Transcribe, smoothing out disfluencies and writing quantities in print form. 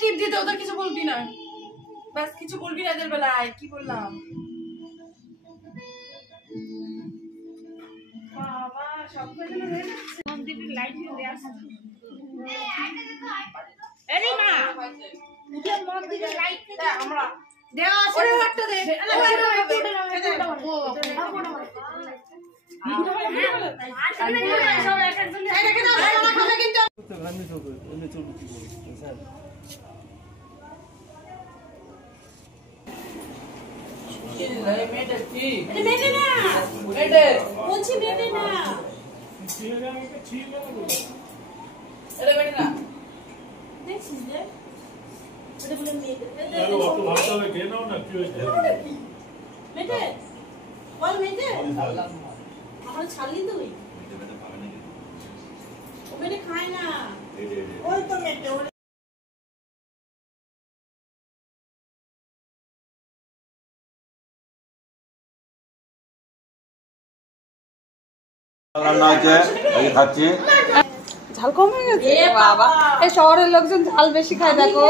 টিপ দিতে ওদের কিছু বলবি না, বাস কিছু বলবি না এদের বেলায়। কি বললাম বাবা, সব হয়ে যাচ্ছে। মন্দিরের লাইট জ্বলে আছে। এই না পুরো মন্দিরের লাইট আমরা দেওয়া আছে। ওরে একটা দে, ছাড়লি তুই ওখানে খায় না ওই তো মেটে ঝাল কম হয়ে গেছে বাবা। এই শহরের লোকজন ঝাল বেশি খায় দেখো।